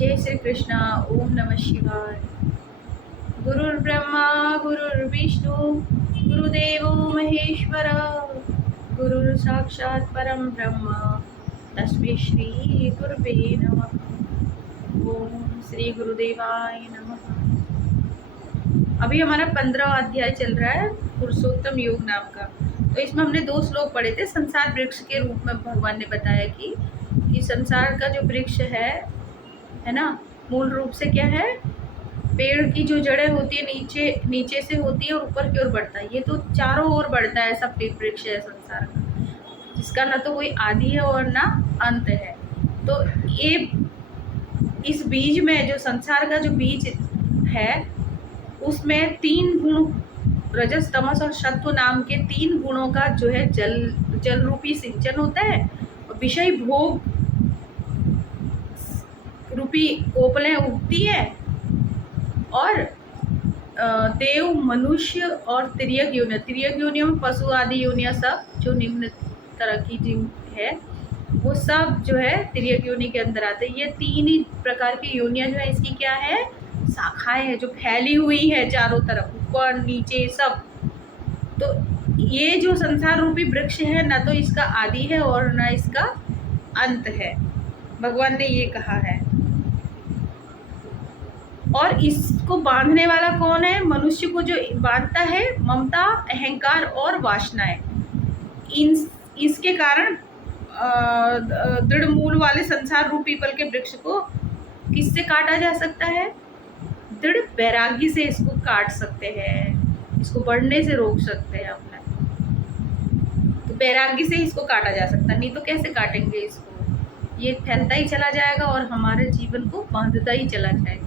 जय श्री कृष्णा। ओम नमः शिवाय। गुरुर्ब्रह्मा गुरुर्विष्णु गुरुदेवो महेश्वर, गुरुर् साक्षात् परम ब्रह्म तस्मै श्री गुरुवे नमः। ओम श्री गुरुदेवाय नमः। अभी हमारा 15वां अध्याय चल रहा है पुरुषोत्तम योग नाम का। तो इसमें हमने 2 श्लोक पढ़े थे। संसार वृक्ष के रूप में भगवान ने बताया कि संसार का जो वृक्ष है ना, मूल रूप से क्या है, पेड़ की जो जड़ें होती है नीचे नीचे से होती है और ऊपर की ओर बढ़ता है। ये तो चारों ओर बढ़ता है, ऐसा वृक्ष है संसार का, जिसका ना तो कोई आदि है और ना अंत है। तो ये इस बीज में, जो संसार का जो बीज है, उसमें 3 गुण, रजस तमस और सत्व नाम के 3 गुणों का जो है जल रूपी सिंचन होता है। और विषय भोग रूपी कोपलें उगती है, और देव, मनुष्य और तिर्यक योनियों में पशु आदि योनियां सब जो निम्न तरह की जीव है, वो सब जो है तिर्यक योनि के अंदर आते हैं। ये 3 ही प्रकार की योनियां जो है, इसकी क्या है, शाखाएं हैं जो फैली हुई है चारों तरफ, ऊपर नीचे सब। तो ये जो संसार रूपी वृक्ष है, ना तो इसका आदि है और ना इसका अंत है, भगवान ने ये कहा है। और इसको बांधने वाला कौन है? मनुष्य को जो बांधता है ममता, अहंकार और वासनाएं। इसके कारण दृढ़ मूल वाले संसार रूपी पीपल के वृक्ष को किससे काटा जा सकता है? दृढ़ वैराग्य से इसको काट सकते हैं, इसको बढ़ने से रोक सकते हैं अपना। तो वैराग्य से इसको काटा जा सकता है, नहीं तो कैसे काटेंगे इसको? ये फैलता ही चला जाएगा और हमारे जीवन को बांधता ही चला जाएगा।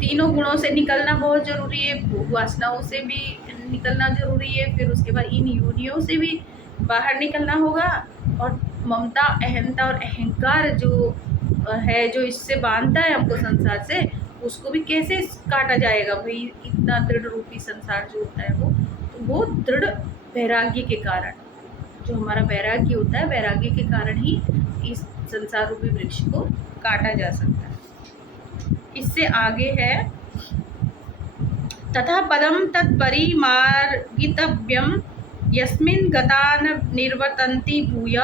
तीनों गुणों से निकलना बहुत जरूरी है, भोग वासनाओं से भी निकलना जरूरी है, फिर उसके बाद इन योनियों से भी बाहर निकलना होगा। और ममता, अहंता और अहंकार जो है, जो इससे बांधता है हमको संसार से, उसको भी कैसे काटा जाएगा भाई? इतना दृढ़ रूपी संसार जो होता है वो दृढ़ वैराग्य के कारण, जो हमारा वैराग्य होता है, वैराग्य के कारण ही इस संसार रूपी वृक्ष को काटा जा सकता है। इससे आगे है, तथा पदम तत्परिमार्गितव्यम यस्मिन् गता न निर्वर्तन्ति भूय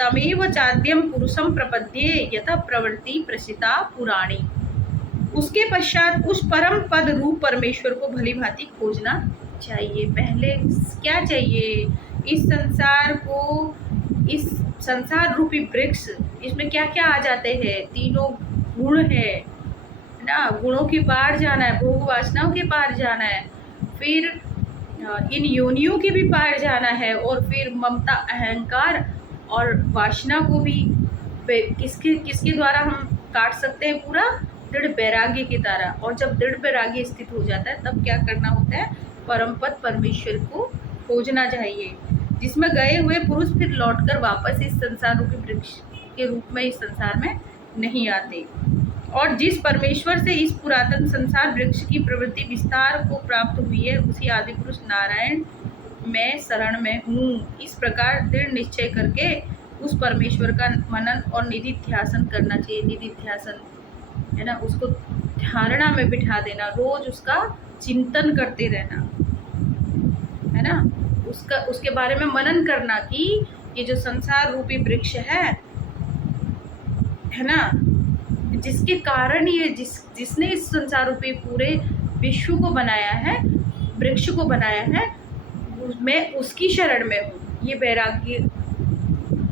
तमेव चाद्यम पुरुषम प्रपद्ये यथा प्रवृत्ति प्रसिता पुराणी। उसके पश्चात उस परम पद रूप परमेश्वर को भली भांति खोजना चाहिए। पहले क्या चाहिए? इस संसार को, इस संसार रूपी वृक्ष, इसमें क्या क्या आ जाते हैं? तीनों गुण है ना, गुणों के पार जाना है, भोग वासनाओं के पार जाना है, फिर इन योनियों के भी पार जाना है, और फिर ममता, अहंकार और वासना को भी किसके द्वारा हम काट सकते हैं? पूरा दृढ़ वैराग्य की तरह। और जब दृढ़ वैराग्य स्थित हो जाता है, तब क्या करना होता है? परम पद परमेश्वर को खोजना चाहिए, जिसमें गए हुए पुरुष फिर लौटकर वापस इस संसार रूपी वृक्ष के रूप में इस संसार में नहीं आते। और जिस परमेश्वर से इस पुरातन संसार वृक्ष की प्रवृत्ति विस्तार को प्राप्त हुई है, उसी आदि पुरुष नारायण मैं शरण में हूँ। इस प्रकार दृढ़ निश्चय करके उस परमेश्वर का मनन और निधिध्यासन करना चाहिए। निधिध्यासन है ना, उसको धारणा में बिठा देना, रोज उसका चिंतन करते रहना, है ना, उसके बारे में मनन करना कि ये जो संसार रूपी वृक्ष है ना, जिसके कारण ये जिसने इस संसार रूपी पूरे विश्व को बनाया है, वृक्ष को बनाया है, मैं उसकी शरण में हूँ। ये वैराग्य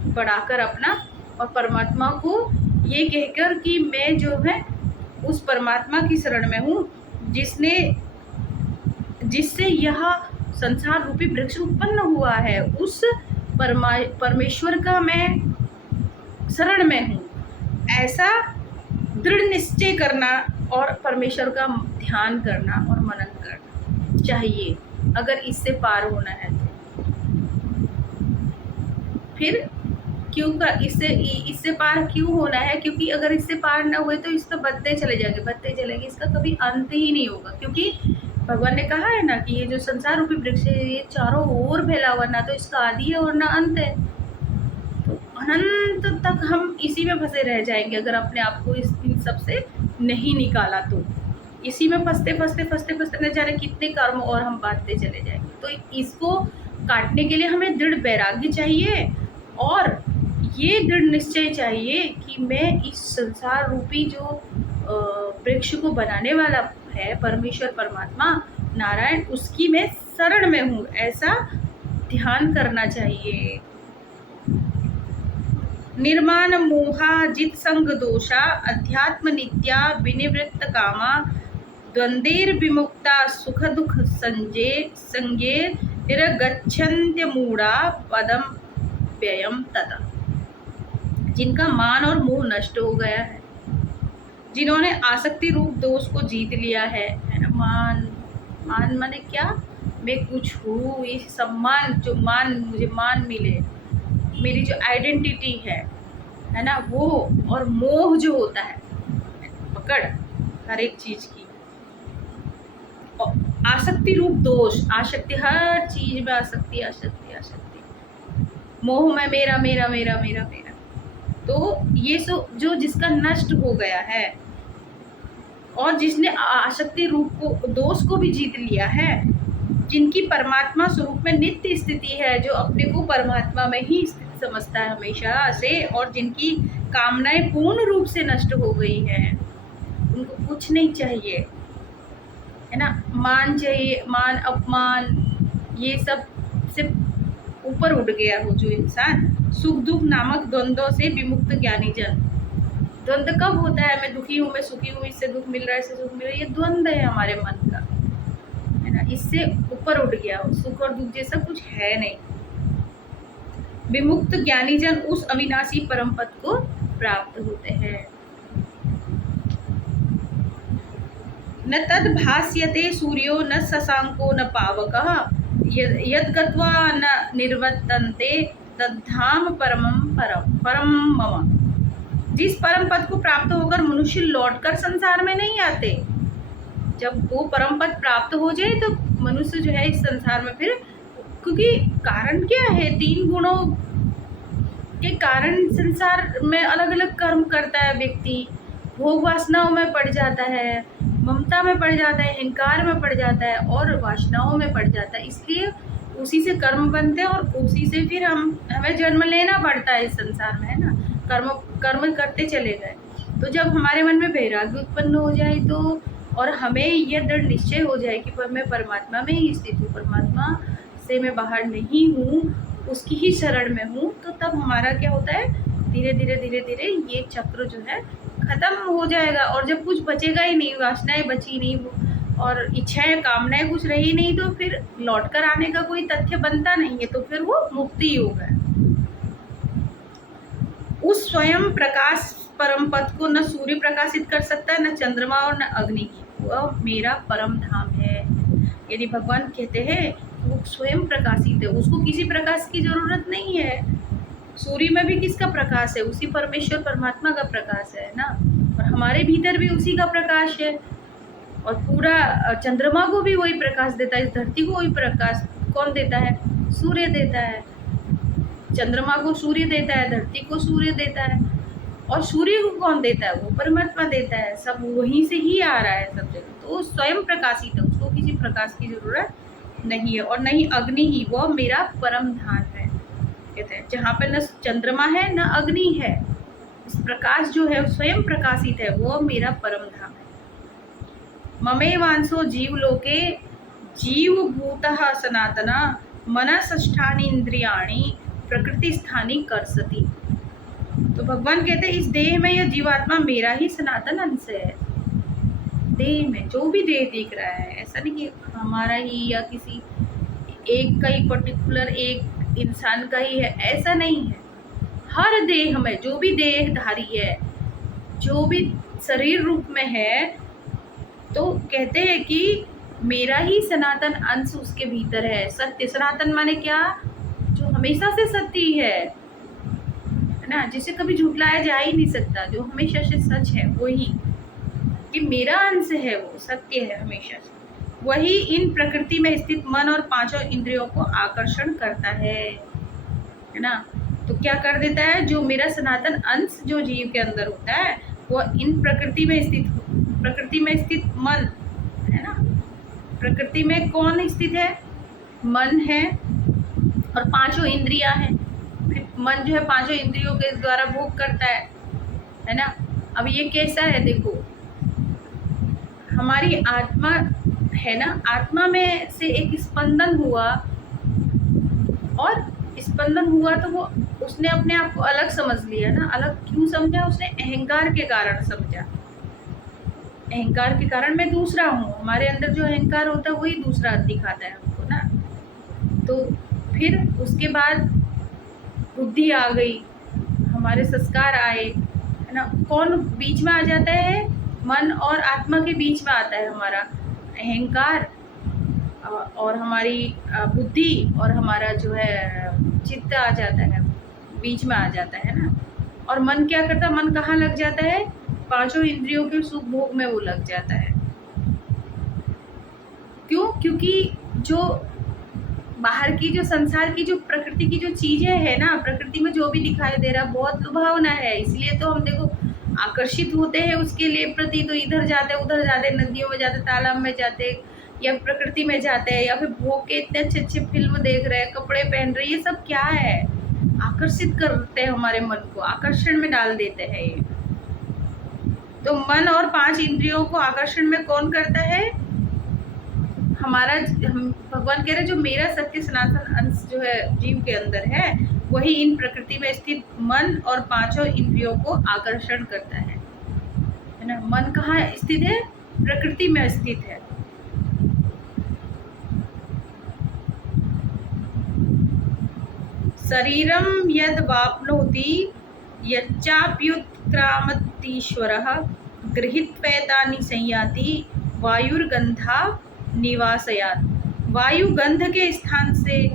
बढ़ाकर अपना, और परमात्मा को ये कहकर कि मैं जो है उस परमात्मा की शरण में हूँ, जिससे यह संसार रूपी वृक्ष उत्पन्न हुआ है, उस परमेश्वर का मैं शरण में हूँ। ऐसा दृढ़ निश्चय करना और परमेश्वर का ध्यान करना और मनन करना चाहिए, अगर इससे पार होना है तो। फिर क्यों का इससे पार क्यों होना है? क्योंकि अगर इससे पार ना हुए तो इसमें बढ़ते चलेंगे, इसका कभी अंत ही नहीं होगा। क्योंकि भगवान ने कहा है ना कि ये जो संसार रूपी वृक्ष है, ये चारों ओर फैला हुआ, ना तो इसका आदि है और ना अंत है। तो अनंत तक हम इसी में फंसे रह जाएंगे अगर अपने आप को इन सब से नहीं निकाला तो। इसी में फंसते फंसते फंसते फंसते न जाने कितने कर्म और हम बांटते चले जाएंगे। तो इसको काटने के लिए हमें दृढ़ वैराग्य चाहिए और ये दृढ़ निश्चय चाहिए कि मैं इस संसार रूपी जो वृक्ष को बनाने वाला है परमेश्वर परमात्मा नारायण, उसकी मैं शरण में हूँ, ऐसा ध्यान करना चाहिए। निर्माण मोहा जित संग दोषा अध्यात्म नित्या विनिवृत्त कामा द्वंद्वेर विमुक्ता सुख दुख संगे निरगच्छन्त्य मूढ़ा पदम व्ययम तथा। जिनका मान और मोह नष्ट हो गया है, जिन्होंने आसक्ति रूप दोष को जीत लिया है ना। मान मान माने क्या, मैं कुछ हूँ, ये सम्मान जो मुझे मान मिले, मेरी जो आइडेंटिटी है ना वो, और मोह जो होता है पकड़ हर एक चीज की, और आसक्ति रूप दोष, आसक्ति हर चीज में, आसक्ति आसक्ति आसक्ति, मोह में मेरा मेरा मेरा मेरा मेरा। तो ये जो जिसका नष्ट हो गया है और जिसने आसक्ति रूप को दोष को भी जीत लिया है, जिनकी परमात्मा स्वरूप में नित्य स्थिति है, जो अपने को परमात्मा में ही स्थित समझता है हमेशा से, और जिनकी कामनाएं पूर्ण रूप से नष्ट हो गई है, उनको कुछ नहीं चाहिए है ना। मान चाहिए, मान अपमान ये सब से ऊपर उठ गया हो जो इंसान, सुख दुख नामक द्वंद्वों से विमुक्त ज्ञानी जन। द्वंद्व कब होता है, मैं दुखी हूँ, मैं सुखी हूँ, इससे दुख मिल रहा है, इससे सुख मिल रहा है, ये द्वंद्व है हमारे मन का है ना। इससे ऊपर उठ गया हो, सुख और दुख जैसा कुछ है नहीं। विमुक्त ज्ञानी जन उस अविनाशी परम पद को प्राप्त होते हैं। न तद भास्यते सूर्यो न शशांको न पावकः यद गत्वा न निर्वर्तन्ते तद्धाम परम मम। जिस परम पद को प्राप्त होकर मनुष्य लौटकर संसार में नहीं आते, जब वो परम पद प्राप्त हो जाए तो मनुष्य जो है इस संसार में फिर, क्योंकि कारण क्या है, 3 गुणों के कारण संसार में अलग अलग कर्म करता है व्यक्ति। भोग वासनाओं में पड़ जाता है, ममता में पड़ जाता है, अहंकार में पड़ जाता है और वासनाओं में पड़ जाता है। इसलिए उसी से कर्म बनते हैं और उसी से फिर हमें जन्म लेना पड़ता है इस संसार में है ना। कर्म करते चले गए। तो जब हमारे मन में वैराग्य उत्पन्न हो जाए तो, और हमें यह दृढ़ निश्चय हो जाए कि मैं परमात्मा में ही स्थित हूँ, परमात्मा से मैं बाहर नहीं हूँ, उसकी ही शरण में हूँ, तो तब हमारा क्या होता है, धीरे धीरे धीरे धीरे ये चक्र जो है खत्म हो जाएगा। और जब कुछ बचेगा ही नहीं, वासनाएं बची नहीं और इच्छाएं कामनाएं कुछ रही नहीं, तो फिर लौटकर आने का कोई तथ्य बनता नहीं है, तो फिर वो मुक्ति योग है। उस स्वयं प्रकाश परम पद को न सूर्य प्रकाशित कर सकता है, न चंद्रमा और न अग्नि, वह मेरा परम धाम है। यदि भगवान कहते हैं वो स्वयं प्रकाशित है, उसको किसी प्रकाश की जरूरत नहीं है। सूर्य में भी किसका प्रकाश है, उसी परमेश्वर परमात्मा का प्रकाश है ना, और हमारे भीतर भी उसी का प्रकाश है। और पूरा चंद्रमा को भी वही प्रकाश देता है, इस धरती को वही प्रकाश कौन देता है, सूर्य देता है। चंद्रमा को सूर्य देता है, धरती को सूर्य देता है, और सूर्य को कौन देता है, वो परमात्मा देता है। सब वहीं से ही आ रहा है सब जगह, तो स्वयं प्रकाशित है, उसको किसी प्रकाश की जरूरत नहीं है। और नहीं अग्नि ही, वो मेरा परम धाम है। कहते हैं जहाँ पे न चंद्रमा है न अग्नि है, इस प्रकाश जो है स्वयं प्रकाशित है, वो मेरा परम धाम है। ममे वांसो जीवलोके जीवभूतः सनातना मनसष्ठानि इंद्रियाणि प्रकृति स्थानी कर्षति। तो भगवान कहते हैं इस देह में यह जीवात्मा मेरा ही सनातन अंश है। देह में जो भी देह दिख रहा है, ऐसा नहीं कि हमारा ही या किसी एक का ही पर्टिकुलर एक इंसान का ही है, ऐसा नहीं है। हर देह में जो भी देहधारी है, जो भी शरीर रूप में है, तो कहते हैं कि मेरा ही सनातन अंश उसके भीतर है। सत्य, सनातन माने क्या, जो हमेशा से सत्य है ना, जिसे कभी झुटलाया जा ही नहीं सकता, जो हमेशा से सच है, वही कि मेरा अंश है, वो सत्य है हमेशा से। वही इन प्रकृति में स्थित मन और 5 इंद्रियों को आकर्षण करता है ना। तो क्या कर देता है, जो मेरा सनातन अंश जो जीव के अंदर होता है वो इन प्रकृति में स्थित मन है ना, प्रकृति में कौन स्थित है, मन है और पांचों इंद्रियां हैं। फिर मन जो है पांचों इंद्रियों के द्वारा भोग करता है ना। अब ये कैसा है, देखो हमारी आत्मा है ना, आत्मा में से एक स्पंदन हुआ, और स्पंदन हुआ तो वो उसने अपने आप को अलग समझ लिया ना। अलग क्यों समझा, उसने अहंकार के कारण समझा। अहंकार के कारण मैं दूसरा हूँ, हमारे अंदर जो अहंकार होता है वही दूसरा दिखाता है हमको ना। तो फिर उसके बाद बुद्धि आ गई, हमारे संस्कार आए है ना। कौन बीच में आ जाता है, मन और आत्मा के बीच में आता है हमारा अहंकार और हमारी बुद्धि और हमारा जो है चित्त आ जाता है, बीच में आ जाता है ना। और मन क्या करता है, मन कहाँ लग जाता है, पांचों इंद्रियों के सुख भोग में वो लग जाता है। क्यों, क्योंकि जो बाहर की जो संसार की जो प्रकृति की जो चीजें है ना, प्रकृति में जो भी दिखाई दे रहा है बहुत लुभावना है, इसलिए तो हम देखो आकर्षित होते हैं उसके लिए प्रति, तो इधर जाते उधर जाते, नदियों में जाते, तालाब में जाते, या प्रकृति में जाते हैं, या फिर भोग के इतने अच्छे अच्छे फिल्म देख रहे हैं, कपड़े पहन रहे हैं, ये सब क्या है, आकर्षित करते हैं हमारे मन को, आकर्षण में डाल देते हैं ये। तो मन और पांच इंद्रियों को आकर्षण में कौन करता है, हमारा हम भगवान कह रहे हैं जो मेरा सत्य सनातन अंश जो है जीव के अंदर है वही इन प्रकृति में स्थित मन और पांचों इंद्रियों को आकर्षण करता है ना। मन कहाँ स्थित है, प्रकृति में स्थित है। शरीरम यद वाप्नोति यच्चाप्युत्क्रामतीश्वरः गृहीत्वैतानि संयाति वायुर्गंधा निवासयात। वायु गंध के स्थान से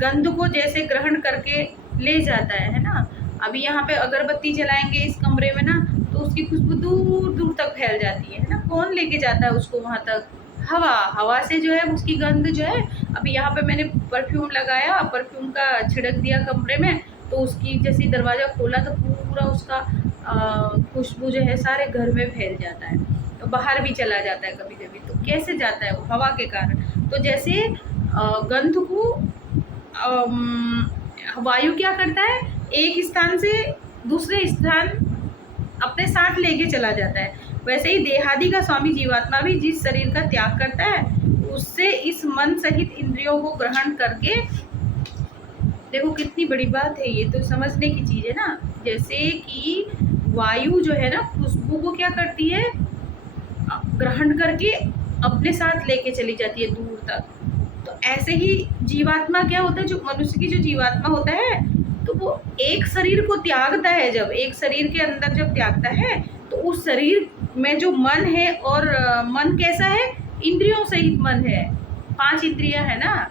गंध को जैसे ग्रहण करके ले जाता है ना। अभी यहाँ पे अगरबत्ती जलाएंगे इस कमरे में ना, तो उसकी खुशबू दूर दूर तक फैल जाती है ना। कौन लेके जाता है उसको वहाँ तक, हवा। हवा से जो है उसकी गंध जो है, अभी यहाँ पे मैंने परफ्यूम लगाया, परफ्यूम का छिड़क दिया कमरे में, तो उसकी जैसे दरवाज़ा खोला तो पूरा उसका खुशबू जो है सारे घर में फैल जाता है, तो बाहर भी चला जाता है कभी कभी। तो कैसे जाता है वो, हवा के कारण। तो जैसे गंध को वायु क्या करता है, एक स्थान से दूसरे स्थान अपने साथ लेके चला जाता है, वैसे ही देहादि का स्वामी जीवात्मा भी जिस शरीर का त्याग करता है उससे इस मन सहित इंद्रियों को ग्रहण करके, देखो कितनी बड़ी बात है ये, तो समझने की चीज है ना। जैसे कि वायु जो है ना खुशबू को क्या करती है, ग्रहण करके अपने साथ लेके चली जाती है दूर तक। तो ऐसे ही जीवात्मा क्या होता है, जो मनुष्य की जो जीवात्मा होता है, तो वो एक शरीर को त्यागता है। जब एक शरीर के अंदर जब त्यागता है तो उस शरीर में जो मन है, और मन कैसा है, इंद्रियों सहित मन है, पांच इंद्रियां है ना,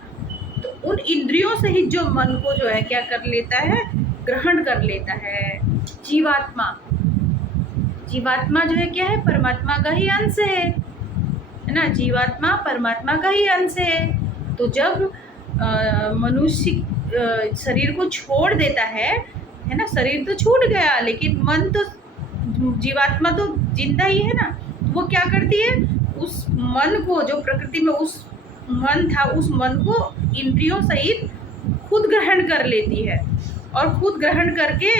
तो उन इंद्रियों सहित जो मन को जो है क्या कर लेता है, ग्रहण कर लेता है जीवात्मा। जीवात्मा जो है क्या है, परमात्मा का ही अंश है ना। जीवात्मा परमात्मा का ही अंश है। तो जब मनुष्य शरीर को छोड़ देता है ना, शरीर तो छूट गया लेकिन मन तो, जीवात्मा तो जिंदा ही है ना। वो क्या करती है, उस मन को जो प्रकृति में उस मन था, उस मन को इंद्रियों सहित खुद ग्रहण कर लेती है, और खुद ग्रहण करके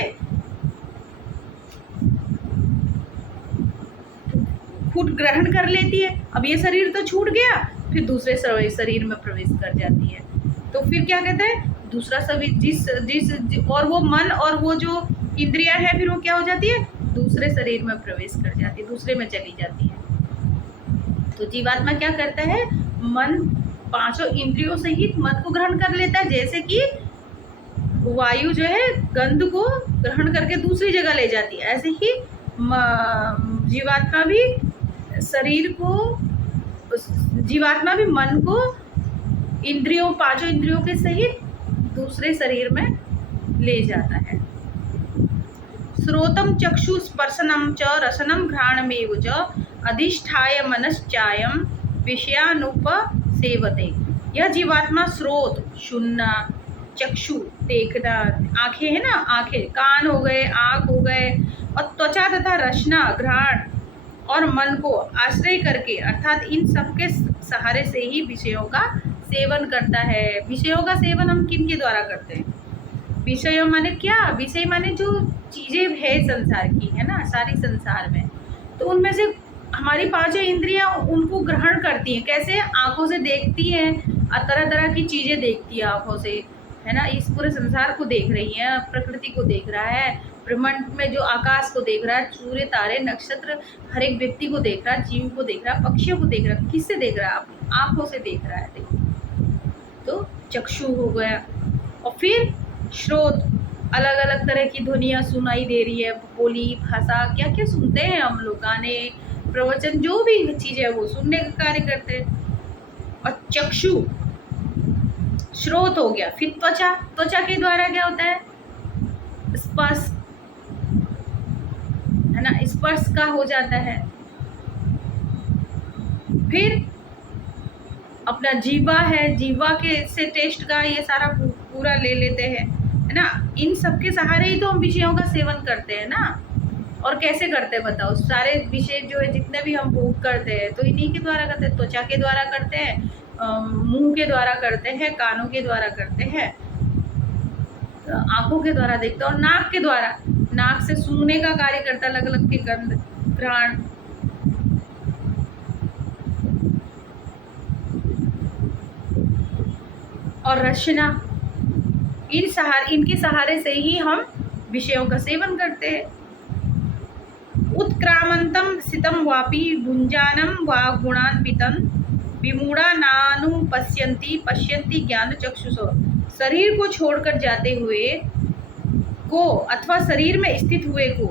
खुद ग्रहण कर लेती है। अब ये शरीर तो छूट गया, फिर दूसरे शरीर में प्रवेश कर जाती है। तो फिर क्या कहते हैं, दूसरा शरीर जिस और वो मन और वो जो इंद्रियां है, फिर वो क्या हो जाती है, दूसरे शरीर में प्रवेश कर जाती है, दूसरे में चली जाती है। तो जीवात्मा क्या करता है, मन पांचों इंद्रियों सहित मन को ग्रहण कर लेता है। जैसे कि वायु जो है गंध को ग्रहण करके दूसरी जगह ले जाती है, ऐसे ही जीवात्मा भी शरीर को, जीवात्मा भी मन को इंद्रियों, पांचों इंद्रियों के सहित दूसरे शरीर में ले जाता है। श्रोतम चक्षु स्पर्शनम च रसनम घ्राणमेव च अधिष्ठाय मनश्चायम विषयानुपसेवते। यह जीवात्मा स्रोत, सुनना, चक्षु देखना, आंखें है ना, आंखें, कान हो गए, आंख हो गए, और त्वचा तथा रचना, घ्राण और मन को आश्रय करके, अर्थात इन सब के सहारे से ही विषयों का सेवन करता है। विषयों का सेवन हम किन के द्वारा करते हैं? विषय माने क्या? विषय माने जो चीजें है संसार की, है ना, सारी संसार में, तो उनमें से हमारी पांचों इंद्रियां उनको ग्रहण करती हैं। कैसे? आंखों से देखती हैं, तरह तरह की चीजें देखती है आंखों से, है ना, इस पूरे संसार को देख रही है, प्रकृति को देख रहा है, ब्रह्मांड में जो आकाश को देख रहा है, सूर्य, तारे, नक्षत्र, हर एक व्यक्ति को देख रहा है, जीव को देख रहा है, पक्षियों को देख रहा है। किससे देख रहा है? अपनी आंखों से देख रहा है। देखो, तो चक्षु हो गया। और फिर श्रोत, अलग अलग तरह की ध्वनियाँ सुनाई दे रही है, बोली, भाषा, क्या क्या सुनते हैं हम लोग, गाने, प्रवचन, जो भी चीज़ है वो सुनने का कार्य करते हैं। और चक्षु श्रोत हो गया। फिर त्वचा, त्वचा के द्वारा क्या होता है? स्पर्श, है ना, स्पर्श का हो जाता है। फिर अपना जीवा है, जीवा के से टेस्ट का ये सारा पूरा ले लेते हैं, है ना। इन सब के सहारे ही तो हम विषयों का सेवन करते हैं ना। और कैसे करते हैं बताओ? सारे विषय जो है जितने भी हम भोग करते हैं तो इन्हीं के द्वारा करते हैं। त्वचा के द्वारा करते हैं, मुंह के द्वारा करते हैं, कानों के द्वारा करते हैं, आंखों के द्वारा देखते हैं, और नाक के द्वारा, नाक से सूंघने का कार्य करता है, अलग अलग के गंध, घ्राण, और रचना। इनके सहारे से ही हम विषयों का सेवन करते हैं। उत्क्रामंतम सितम वापी भुंजानम वा गुणान्वितम विमूढ़ा नानु पश्यन्ति ज्ञान चक्षुषो। शरीर को छोड़कर जाते हुए को अथवा शरीर में स्थित हुए को,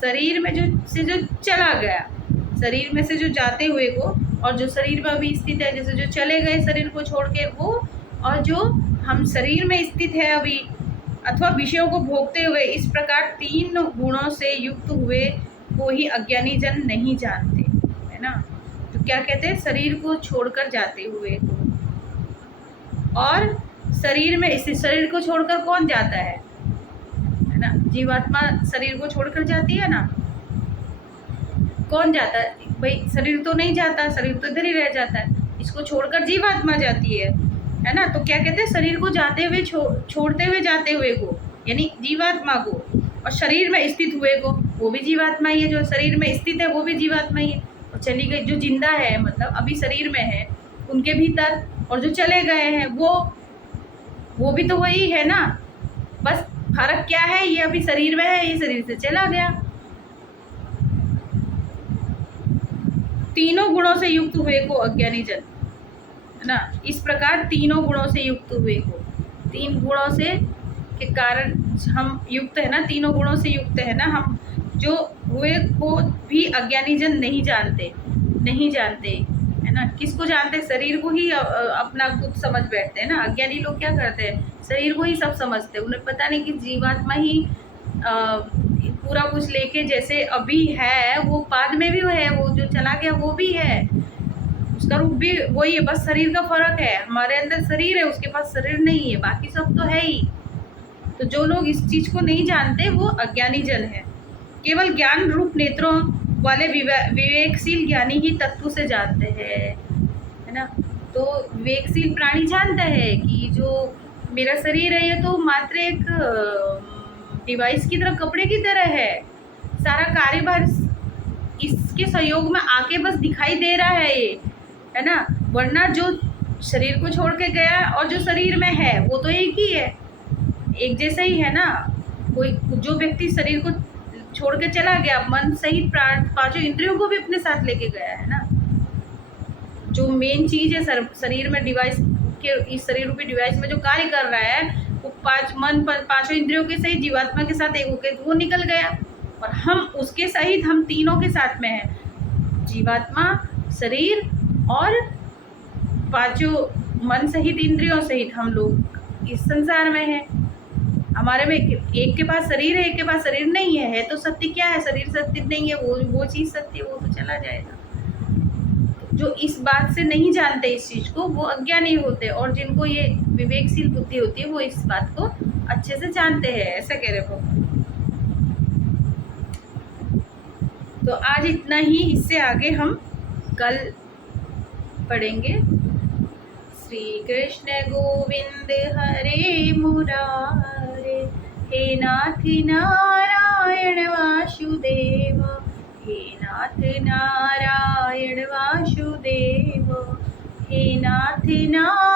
शरीर में जो चला गया, शरीर में से जो जाते हुए को, और जो शरीर में अभी स्थित है, जैसे जो चले गए शरीर को छोड़ के वो, और जो हम शरीर में स्थित है अभी, अथवा विषयों को भोगते हुए, इस प्रकार तीन गुणों से युक्त हुए को ही अज्ञानी जन नहीं जानते, है ना। तो क्या कहते हैं? शरीर को छोड़कर जाते हुए को, और शरीर में स्थित, शरीर को छोड़कर कौन जाता है ना? जीवात्मा शरीर को छोड़कर जाती है ना। कौन जाता है भाई? शरीर तो नहीं जाता, शरीर तो इधर ही रह जाता है, इसको छोड़कर जीवात्मा जाती है ना। तो क्या कहते हैं? शरीर को जाते हुए, छोड़ते हुए जाते हुए को, यानी जीवात्मा को, और शरीर में स्थित हुए को, वो भी जीवात्मा ही है। जो शरीर में स्थित है वो भी जीवात्मा ही है। और चली गई जो जिंदा है, मतलब अभी शरीर में है, उनके भीतर, और जो चले गए हैं वो भी तो वही है ना। बस फर्क क्या है? ये अभी शरीर में है, ये शरीर से चला गया। तीनों गुणों से युक्त हुए को अज्ञानी जन, है ना। इस प्रकार तीनों गुणों से युक्त हुए को, तीन गुणों से के कारण हम युक्त है ना, तीनों गुणों से युक्त है ना हम, जो हुए को भी अज्ञानी जन नहीं जानते है ना। किसको जानते? शरीर को ही अपना खुद समझ बैठते हैं ना। अज्ञानी लोग क्या करते हैं? शरीर को ही सब समझते हैं। उन्हें पता नहीं कि जीवात्मा ही पूरा कुछ लेके, जैसे अभी है वो बाद में भी वो है, वो जो चला गया वो भी है, उसका रूप भी वही है, बस शरीर का फर्क है। हमारे अंदर शरीर है, उसके पास शरीर नहीं है, बाकी सब तो है ही। तो जो लोग इस चीज को नहीं जानते वो अज्ञानी जन है। केवल ज्ञान रूप नेत्रों वाले विवेकशील ज्ञानी ही तत्व से जानते हैं, है ना। तो विवेकशील प्राणी जानता है कि जो मेरा शरीर है ये तो मात्र एक डिवाइस की तरह, कपड़े की तरह है, सारा कार्यभार इसके सहयोग में आके बस दिखाई दे रहा है ये, है ना। वरना जो शरीर को छोड़ के गया और जो शरीर में है वो तो एक ही है, एक जैसा ही है ना। कोई जो व्यक्ति शरीर को छोड़ के चला गया, मन सहित पांचों इंद्रियों को भी अपने साथ लेके गया, है ना। जो मेन चीज है शरीर में, डिवाइस के, इस शरीर रूपी डिवाइस में जो कार्य कर रहा है वो पांचों इंद्रियों के सहित जीवात्मा के साथ एक होकर वो निकल गया, और हम उसके सहित, हम तीनों के साथ में है, जीवात्मा, शरीर और पांचों मन सहित इंद्रियों सहित हम लोग इस संसार में है। हमारे में एक के पास शरीर है, एक के पास शरीर नहीं है। तो सत्य क्या है? शरीर सत्य नहीं है, वो चीज़ सत्य, वो तो चला जाएगा। जो इस बात से नहीं जानते इस चीज को वो अज्ञानी होते हैं, और जिनको ये विवेकशील बुद्धि होती है वो इस बात को अच्छे से जानते हैं, ऐसा कह रहे भगवान। तो आज इतना ही, इससे आगे हम कल पढ़ेंगे। श्री कृष्ण गोविंद हरे मुरारे, हे नाथ नारायण वासुदेव, हे नाथ नारायण वासुदेव, हे नाथ नारायण